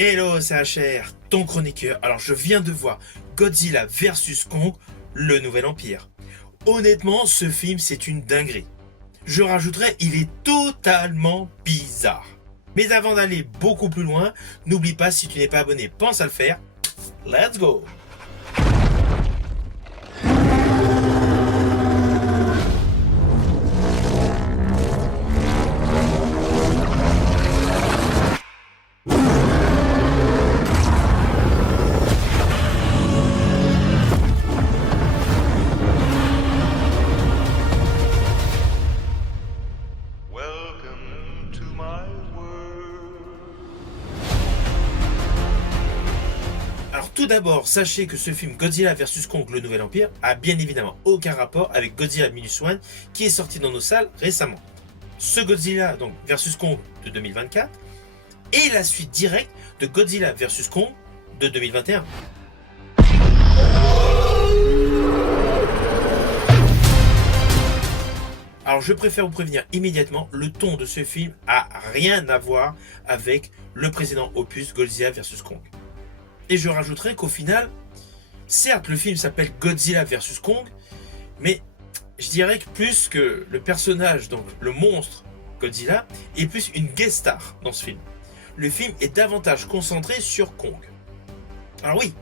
Hello, c'est HR, ton chroniqueur. Alors, je viens de voir Godzilla vs Kong, le nouvel empire. Honnêtement, ce film, c'est une dinguerie. Je rajouterais, il est totalement bizarre. Mais avant d'aller beaucoup plus loin, n'oublie pas, si tu n'es pas abonné, pense à le faire. Let's go! Welcome to my world. Alors tout d'abord, sachez que ce film Godzilla vs Kong, le nouvel empire, a bien évidemment aucun rapport avec Godzilla Minus One qui est sorti dans nos salles récemment. Ce Godzilla donc vs Kong de 2024 est la suite directe de Godzilla vs Kong de 2021. Alors je préfère vous prévenir immédiatement, le ton de ce film a rien à voir avec le précédent opus Godzilla vs Kong. Et je rajouterai qu'au final, certes le film s'appelle Godzilla vs Kong, mais je dirais que plus que le personnage, donc le monstre Godzilla, est plus une guest star dans ce film. Le film est davantage concentré sur Kong. Alors oui,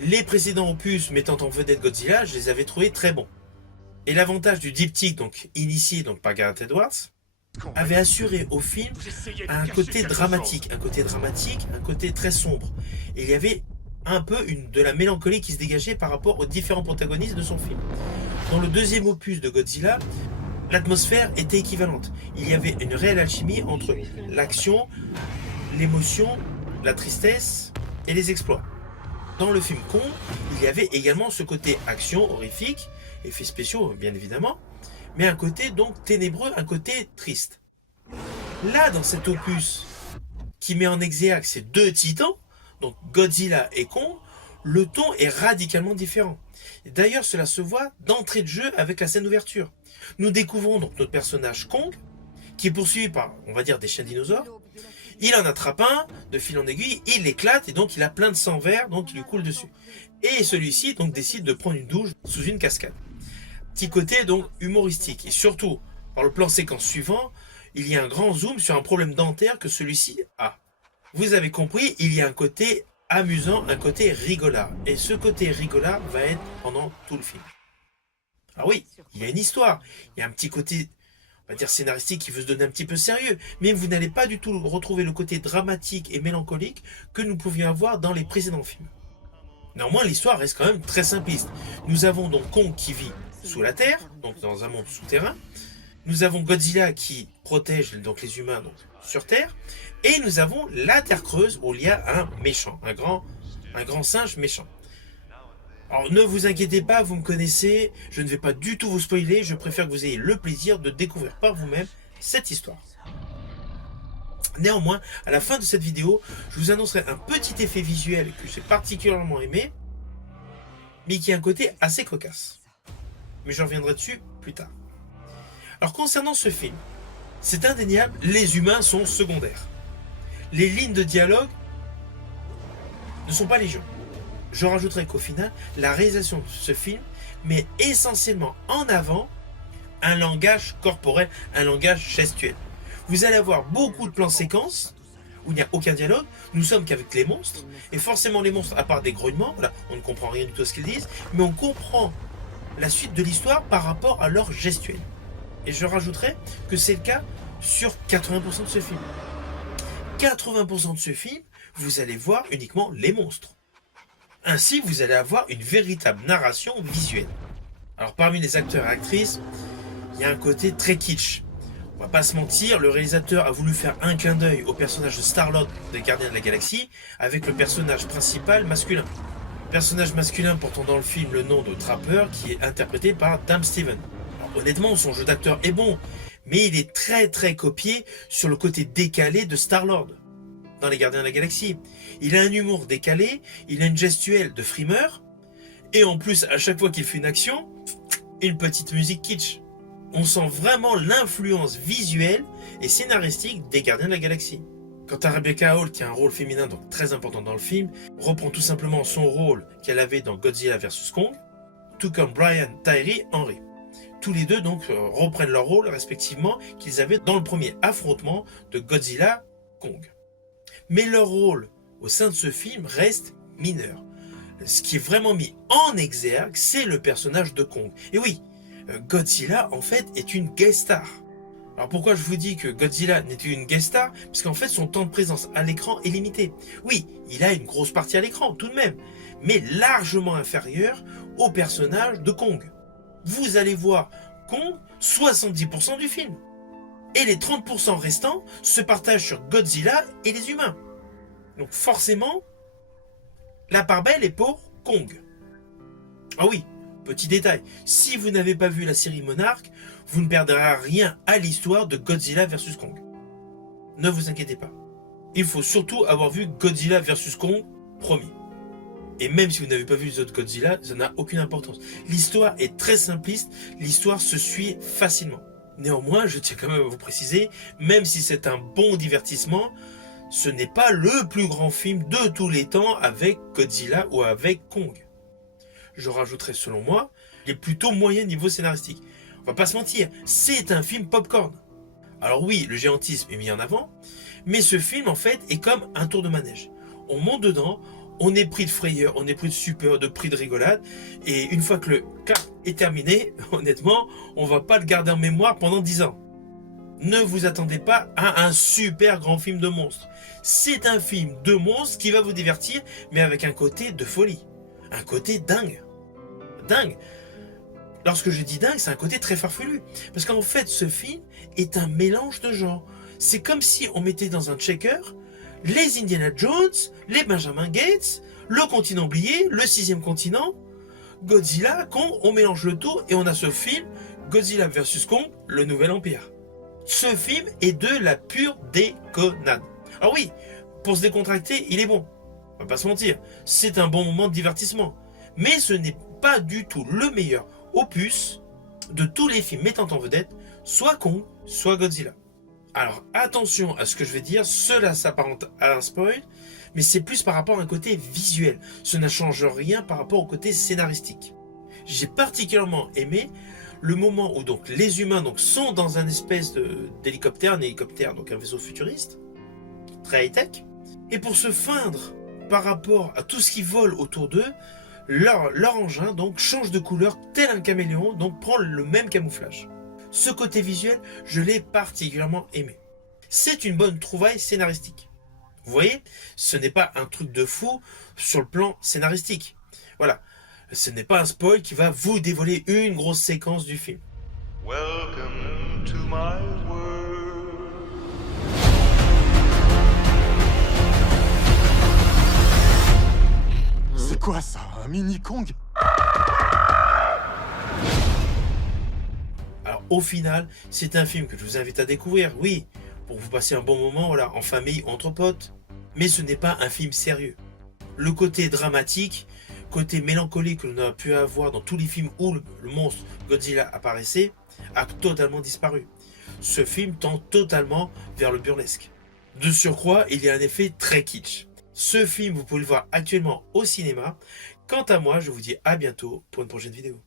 les précédents opus mettant en vedette Godzilla, je les avais trouvés très bons. Et l'avantage du diptyque, donc initié donc par Gareth Edwards, avait assuré au film un côté dramatique, un côté très sombre. Et il y avait un peu de la mélancolie qui se dégageait par rapport aux différents protagonistes de son film. Dans le deuxième opus de Godzilla, l'atmosphère était équivalente. Il y avait une réelle alchimie entre l'action, l'émotion, la tristesse et les exploits. Dans le film Kong, il y avait également ce côté action horrifique, effets spéciaux bien évidemment, mais un côté donc ténébreux, un côté triste. Là, dans cet opus qui met en exergue ces deux titans, donc Godzilla et Kong, le ton est radicalement différent. D'ailleurs, cela se voit d'entrée de jeu avec la scène d'ouverture. Nous découvrons donc notre personnage Kong, qui est poursuivi par, on va dire, des chiens dinosaures. Il en attrape un, de fil en aiguille, il l'éclate et donc il a plein de sang vert, donc il lui coule dessus. Et celui-ci donc décide de prendre une douche sous une cascade. Petit côté donc humoristique, et surtout, par le plan séquence suivant, il y a un grand zoom sur un problème dentaire que celui-ci a. Vous avez compris, il y a un côté amusant, un côté rigolard. Et ce côté rigolard va être pendant tout le film. Ah oui, il y a une histoire, il y a un petit côté, on va dire scénaristique qui veut se donner un petit peu sérieux, mais vous n'allez pas du tout retrouver le côté dramatique et mélancolique que nous pouvions avoir dans les précédents films. Néanmoins, l'histoire reste quand même très simpliste. Nous avons donc Kong qui vit sous la terre, donc dans un monde souterrain. Nous avons Godzilla qui protège donc les humains donc, sur Terre. Et nous avons la Terre creuse où il y a un méchant, un grand singe méchant. Alors ne vous inquiétez pas, vous me connaissez, je ne vais pas du tout vous spoiler, je préfère que vous ayez le plaisir de découvrir par vous-même cette histoire. Néanmoins, à la fin de cette vidéo, je vous annoncerai un petit effet visuel que j'ai particulièrement aimé, mais qui a un côté assez cocasse. Mais je reviendrai dessus plus tard. Alors concernant ce film, c'est indéniable, les humains sont secondaires. Les lignes de dialogue ne sont pas légion. Je rajouterai qu'au final, la réalisation de ce film met essentiellement en avant un langage corporel, un langage gestuel. Vous allez avoir beaucoup de plans séquences où il n'y a aucun dialogue, nous sommes qu'avec les monstres, et forcément les monstres, à part des grognements, voilà, on ne comprend rien du tout à ce qu'ils disent, mais on comprend la suite de l'histoire par rapport à leur gestuel. Et je rajouterai que c'est le cas sur 80% de ce film. 80% de ce film, vous allez voir uniquement les monstres. Ainsi, vous allez avoir une véritable narration visuelle. Alors parmi les acteurs et actrices, il y a un côté très kitsch. On va pas se mentir, le réalisateur a voulu faire un clin d'œil au personnage de Star-Lord des Gardiens de la Galaxie avec le personnage principal masculin. Personnage masculin portant dans le film le nom de Trapper qui est interprété par Dame Steven. Alors, honnêtement, son jeu d'acteur est bon, mais il est très copié sur le côté décalé de Star-Lord dans les Gardiens de la Galaxie. Il a un humour décalé, il a une gestuelle de frimeur, et en plus, à chaque fois qu'il fait une action, une petite musique kitsch. On sent vraiment l'influence visuelle et scénaristique des Gardiens de la Galaxie. Quant à Rebecca Hall, qui a un rôle féminin donc très important dans le film, reprend tout simplement son rôle qu'elle avait dans Godzilla vs Kong, tout comme Brian Tyree Henry. Tous les deux donc reprennent leur rôle respectivement qu'ils avaient dans le premier affrontement de Godzilla Kong. Mais leur rôle au sein de ce film reste mineur. Ce qui est vraiment mis en exergue, c'est le personnage de Kong. Et oui, Godzilla en fait est une guest star. Alors pourquoi je vous dis que Godzilla n'était une guest star? Parce qu'en fait son temps de présence à l'écran est limité. Oui, il a une grosse partie à l'écran tout de même, mais largement inférieur au personnage de Kong. Vous allez voir Kong 70% du film. Et les 30% restants se partagent sur Godzilla et les humains. Donc forcément, la part belle est pour Kong. Ah oui, petit détail, si vous n'avez pas vu la série Monarch, vous ne perdrez rien à l'histoire de Godzilla vs Kong. Ne vous inquiétez pas. Il faut surtout avoir vu Godzilla vs Kong premier. Et même si vous n'avez pas vu les autres Godzilla, ça n'a aucune importance. L'histoire est très simpliste, l'histoire se suit facilement. Néanmoins, je tiens quand même à vous préciser, même si c'est un bon divertissement, ce n'est pas le plus grand film de tous les temps avec Godzilla ou avec Kong. Je rajouterai selon moi, il est plutôt moyen niveau scénaristique. On va pas se mentir, c'est un film popcorn. Alors oui, le géantisme est mis en avant, mais ce film en fait est comme un tour de manège. On monte dedans, on est pris de frayeur, on est pris de stupeur, de pris de rigolade, et une fois que le cap est terminé, honnêtement, on va pas le garder en mémoire pendant 10 ans. Ne vous attendez pas à un super grand film de monstres. C'est un film de monstres qui va vous divertir, mais avec un côté de folie. Un côté dingue. Dingue. Lorsque je dis dingue, c'est un côté très farfelu. Parce qu'en fait, ce film est un mélange de genres. C'est comme si on mettait dans un checker les Indiana Jones, les Benjamin Gates, le continent oublié, le 6e continent, Godzilla, Kong, on mélange le tout et on a ce film, Godzilla vs Kong, le nouvel empire. Ce film est de la pure déconnade. Alors oui, pour se décontracter, il est bon. On va pas se mentir, c'est un bon moment de divertissement. Mais ce n'est pas du tout le meilleur opus de tous les films mettant en vedette soit Kong, soit Godzilla. Alors attention à ce que je vais dire, cela s'apparente à un spoil, mais c'est plus par rapport à un côté visuel. Ce ne change rien par rapport au côté scénaristique. J'ai particulièrement aimé le moment où donc les humains donc sont dans un espèce d'hélicoptère, donc un vaisseau futuriste, très high-tech, et pour se feindre par rapport à tout ce qui vole autour d'eux, leur engin donc change de couleur tel un caméléon, donc prend le même camouflage. Ce côté visuel, je l'ai particulièrement aimé. C'est une bonne trouvaille scénaristique. Vous voyez, ce n'est pas un truc de fou sur le plan scénaristique. Voilà, ce n'est pas un spoil qui va vous dévoiler une grosse séquence du film. Welcome to my world. C'est quoi ça? Un mini Kong? Alors au final, c'est un film que je vous invite à découvrir, oui, pour vous passer un bon moment, voilà, en famille, entre potes. Mais ce n'est pas un film sérieux. Le côté dramatique, côté mélancolique que l'on a pu avoir dans tous les films où le monstre Godzilla apparaissait, a totalement disparu. Ce film tend totalement vers le burlesque. De surcroît, il y a un effet très kitsch. Ce film, vous pouvez le voir actuellement au cinéma. Quant à moi, je vous dis à bientôt pour une prochaine vidéo.